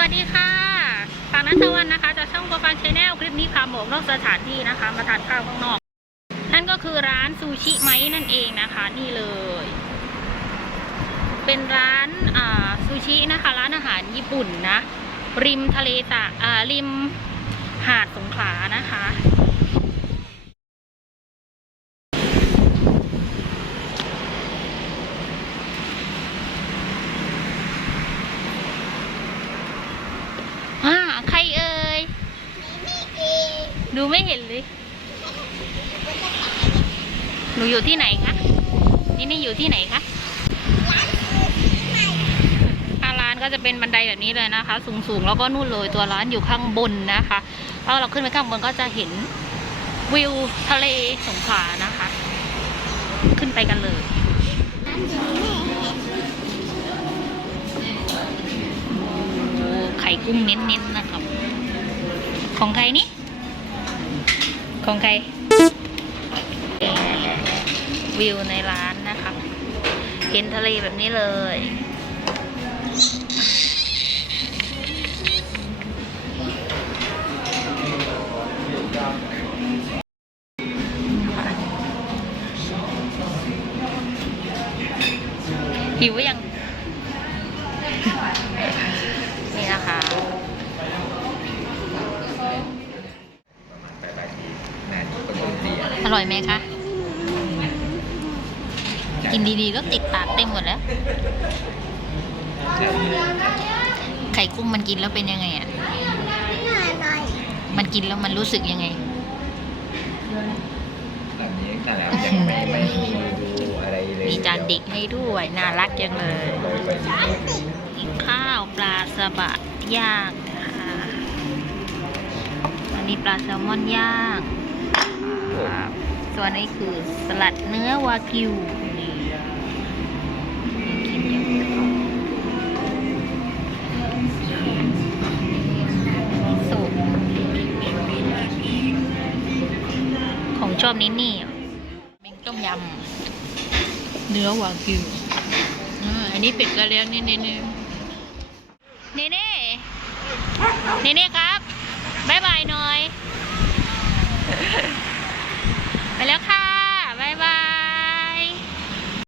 วัสดีค่ะปางนัทวันนะคะจากช่องโปรฟังชแนลคลิปนี้พาหมกนอกสถานที่นะคะ มาทานข้าวข้างนอก นั่นก็คือร้านซูชิไมนั่นเองนะคะ นี่เลย เป็นร้านอ่าซูชินะคะ ร้านอาหารญี่ปุ่นนะ ริมทะเลตะอ่าริมหาดสงขลานะคะ อ่าใครเอ่ย ดูไม่เห็นเลย หนูอยู่ที่ไหนคะ นี่นี่อยู่ที่ไหนคะอาร้านก็จะเป็นบันไดแบบนี้เลยนะคะ สูงๆ แล้วก็นู่นเลยตัวร้านอยู่ข้างบนนะคะถ้าเราขึ้นไปข้างบนก็จะเห็นวิวทะเลสงขลานะคะ ขึ้นไปกันเลยโอ้ไข่กุ้งเน้นๆนะครับ ของใครนี่ ของใคร วิวในร้านนะคะ เห็นทะเลแบบนี้เลย หิวยัง นี่นะคะ อ ร่อยไหมคะ กินดีๆแล้วติดปากเต็มหมดแล้ว ไข่กุ้งมันกินแล้วเป็นยังไงอะ มันกินแล้วมันรู้สึกยังไงแบบนี้แต่แล้วยังไม่ไม่ดูอะไรเลยมีจานเด็กให้ด้วยน่ารักจังเลยโรยไปนิดนึงกินข้าวปลาสบะย่างนะคะอันนี้ปลาแซลมอนย่างครับ ส่วนนี้คือสลัดเนื้อวากิวนี่กินอย่างสุดของชอบนี้นี่เป็นต้มยำเนื้อวากิวอันนี้เป็ดกระเลียงนี่นี่นี่เน่เน่นี่ครับ บ๊ายบายหน่อย ไปแล้วค่ะ